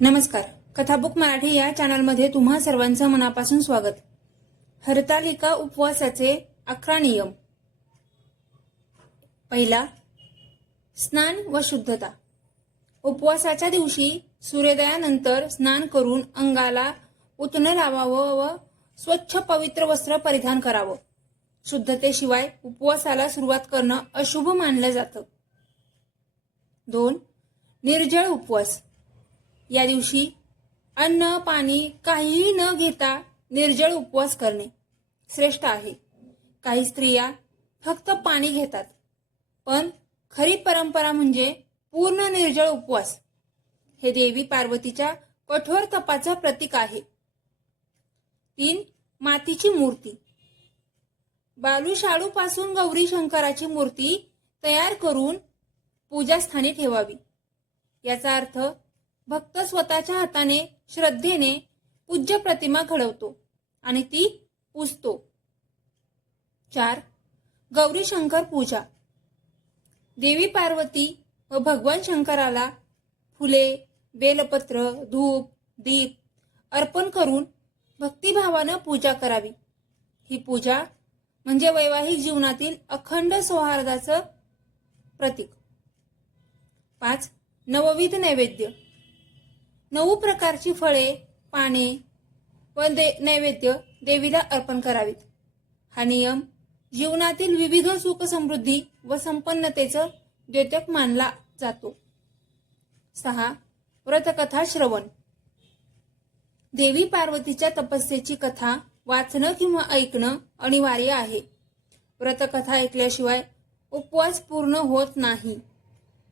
नमस्कार. कथाबुक मराठी या चॅनलमध्ये तुम्हा सर्वांचं मनापासून स्वागत. हरतालिका उपवासाचे अकरा नियम. पहिला स्नान व शुद्धता. उपवासाच्या दिवशी सूर्योदयानंतर स्नान करून अंगाला उतणं लावावं व स्वच्छ पवित्र वस्त्र परिधान करावं. शुद्धतेशिवाय उपवासाला सुरुवात करणं अशुभ मानलं जातं. दोन निर्जळ उपवास. या दिवशी अन्न पाणी काहीही न घेता निर्जळ उपवास करणे श्रेष्ठ आहे. काही स्त्रिया फक्त पाणी घेतात पण खरी परंपरा म्हणजे पूर्ण निर्जळ उपवास. हे देवी पार्वतीच्या कठोर तपाचं प्रतीक आहे. तीन मातीची मूर्ती. बालूशाळूपासून गौरी शंकराची मूर्ती तयार करून पूजास्थानी ठेवावी. याचा अर्थ भक्त स्वतःच्या हाताने श्रद्धेने पूज्य प्रतिमा घडवतो आणि ती पुजतो. चार गौरी शंकर पूजा. देवी पार्वती व भगवान शंकराला फुले बेलपत्र धूप दीप अर्पण करून भक्तिभावानं पूजा करावी. ही पूजा म्हणजे वैवाहिक जीवनातील अखंड सौहार्दाचं प्रतीक. पाच नवविध नैवेद्य. नऊ प्रकारची फळे पाने व दे नैवेद्य देवीला अर्पण करावीत. हा नियम जीवनातील विविध सुख समृद्धी व संपन्नतेचं द्योतक मानला जातो. सहा व्रतकथा श्रवण. देवी पार्वतीच्या तपस्येची कथा वाचणं किंवा ऐकणं अनिवार्य आहे. व्रतकथा ऐकल्याशिवाय उपवास पूर्ण होत नाही.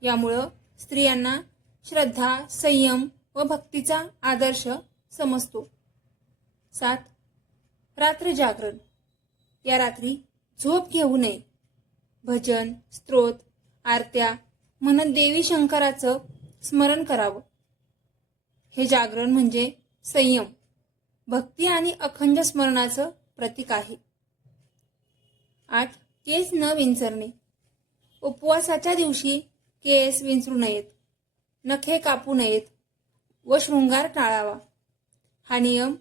यामुळं स्त्रियांना श्रद्धा संयम व भक्तीचा आदर्श समजतो. सात रात्र जागरण. या रात्री झोप घेऊ नये. भजन स्त्रोत आरत्या म्हणत देवी शंकराचं स्मरण करावं. हे जागरण म्हणजे संयम भक्ती आणि अखंड स्मरणाचं प्रतीक आहे. आठ केस न विंचरणे. उपवासाच्या दिवशी केस विंचरू नयेत. नखे कापू नयेत. व शृंगार टाळावा. हा नियम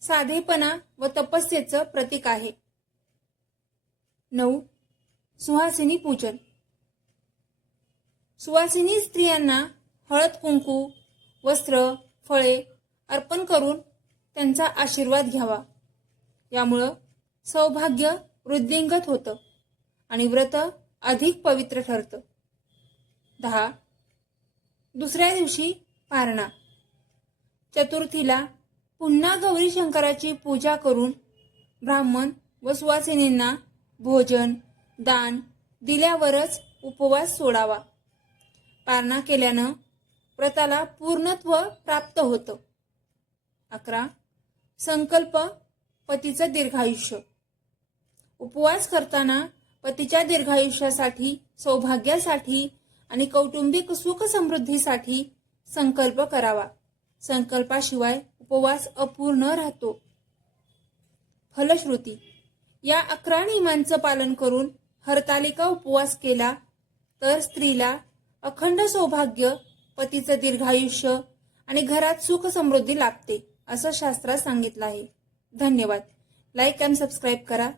साधेपणा व तपस्येचं प्रतीक आहे. नऊ. सुहासिनी पूजन. सुवासिनी स्त्रियांना हळद कुंकू वस्त्र फळे अर्पण करून त्यांचा आशीर्वाद घ्यावा. यामुळं सौभाग्य वृद्धिंगत होतं आणि व्रत अधिक पवित्र ठरतं. दहा. दुसऱ्या दिवशी पारणा. चतुर्थीला पुन्हा गौरी शंकराची पूजा करून ब्राह्मण व सुवासिनींना भोजन दान दिल्यावरच उपवास सोडावा. पारणा केल्यानं व्रताला पूर्णत्व प्राप्त होतं. अकरा संकल्प पतीचं दीर्घायुष्य. उपवास करताना पतीच्या दीर्घायुष्यासाठी सौभाग्यासाठी आणि कौटुंबिक सुख समृद्धीसाठी संकल्प करावा. संकल्पाशिवाय उपवास अपूर्ण राहतो. फलश्रुती या अकरा नियमांचं पालन करून हरतालिका उपवास केला तर स्त्रीला अखंड सौभाग्य पतीचं दीर्घायुष्य आणि घरात सुख समृद्धी लाभते असं शास्त्रात सांगितलं आहे. धन्यवाद. लाईक अँड सबस्क्राईब करा.